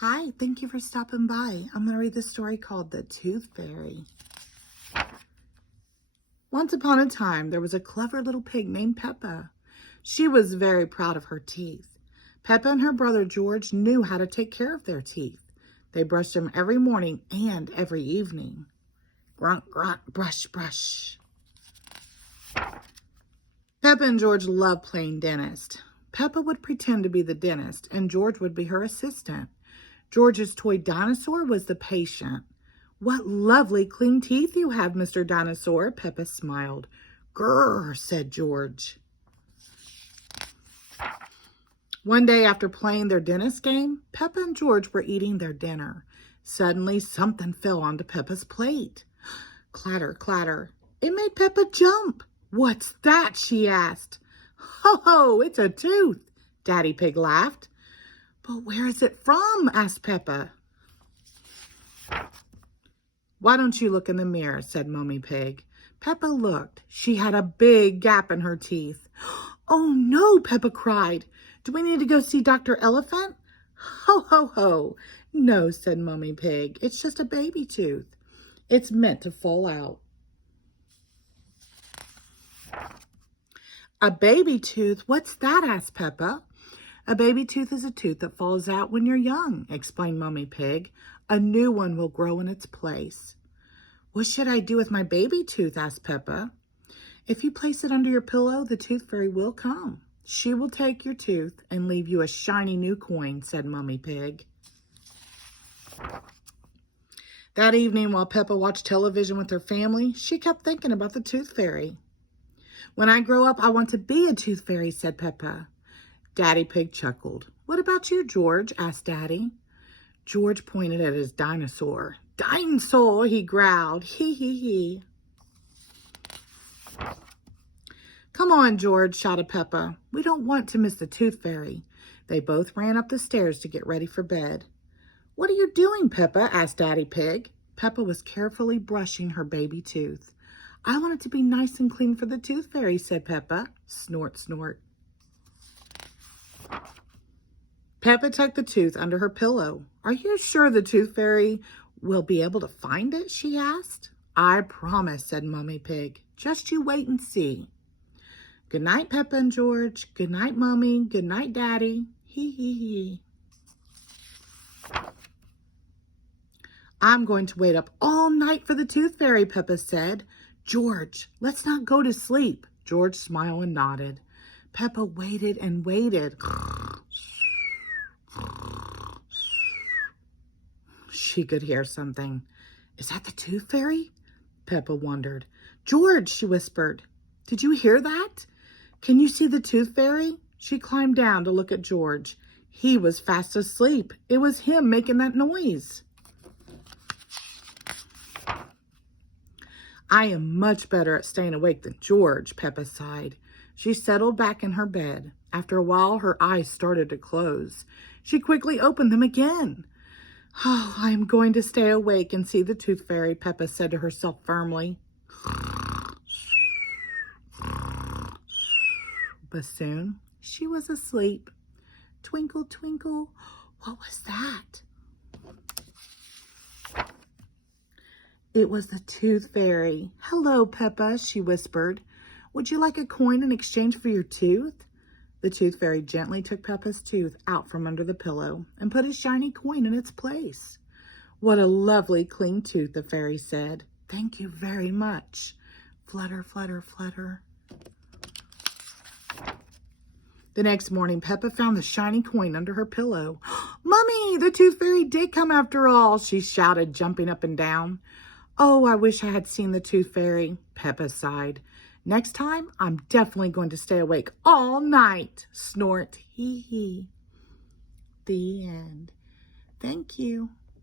Hi, thank you for stopping by. I'm going to read the story called The Tooth Fairy. Once upon a time, there was a clever little pig named Peppa. She was very proud of her teeth. Peppa and her brother George knew how to take care of their teeth. They brushed them every morning and every evening. Grunt, grunt, brush, brush. Peppa and George loved playing dentist. Peppa would pretend to be the dentist, and George would be her assistant. George's toy dinosaur was the patient. "What lovely clean teeth you have, Mr. Dinosaur," Peppa smiled. "Grrr," said George. One day after playing their dentist game, Peppa and George were eating their dinner. Suddenly, something fell onto Peppa's plate. Clatter, clatter. It made Peppa jump. "What's that?" she asked. "Ho, ho, it's a tooth," Daddy Pig laughed. "But where is it from?" asked Peppa. "Why don't you look in the mirror?" said Mummy Pig. Peppa looked. She had a big gap in her teeth. "Oh no," Peppa cried. "Do we need to go see Dr. Elephant?" "Ho, ho, ho. No," said Mummy Pig. "It's just a baby tooth. It's meant to fall out." "A baby tooth? What's that?" asked Peppa. "A baby tooth is a tooth that falls out when you're young," explained Mummy Pig. "A new one will grow in its place." "What should I do with my baby tooth?" asked Peppa. "If you place it under your pillow, the tooth fairy will come. She will take your tooth and leave you a shiny new coin," said Mummy Pig. That evening, while Peppa watched television with her family, she kept thinking about the tooth fairy. "When I grow up, I want to be a tooth fairy," said Peppa. Daddy Pig chuckled. "What about you, George?" asked Daddy. George pointed at his dinosaur. "Dinosaur," he growled. "Hee hee hee." "Come on, George," shouted Peppa. "We don't want to miss the tooth fairy." They both ran up the stairs to get ready for bed. "What are you doing, Peppa?" asked Daddy Pig. Peppa was carefully brushing her baby tooth. "I want it to be nice and clean for the tooth fairy," said Peppa. Snort, snort. Peppa tucked the tooth under her pillow. "Are you sure the tooth fairy will be able to find it?" she asked. "I promise," said Mummy Pig. "Just you wait and see." "Good night, Peppa and George. Good night, Mummy. Good night, Daddy. Hee hee hee." "I'm going to wait up all night for the tooth fairy," Peppa said. "George, let's not go to sleep." George smiled and nodded. Peppa waited and waited. She could hear something. "Is that the tooth fairy?" Peppa wondered. "George," she whispered, "did you hear that? Can you see the tooth fairy?" She climbed down to look at George. He was fast asleep. It was him making that noise. "I am much better at staying awake than George," Peppa sighed. She settled back in her bed. After a while, her eyes started to close. She quickly opened them again. "Oh, I am going to stay awake and see the tooth fairy," Peppa said to herself firmly. But soon she was asleep. Twinkle, twinkle. What was that? It was the tooth fairy. "Hello, Peppa," she whispered. "Would you like a coin in exchange for your tooth?" The tooth fairy gently took Peppa's tooth out from under the pillow and put a shiny coin in its place. "What a lovely clean tooth," the fairy said. "Thank you very much." Flutter, flutter, flutter. The next morning, Peppa found the shiny coin under her pillow. "Mummy, the tooth fairy did come after all," she shouted, jumping up and down. "Oh, I wish I had seen the tooth fairy," Peppa sighed. "Next time, I'm definitely going to stay awake all night." Snort, hee hee. The end. Thank you.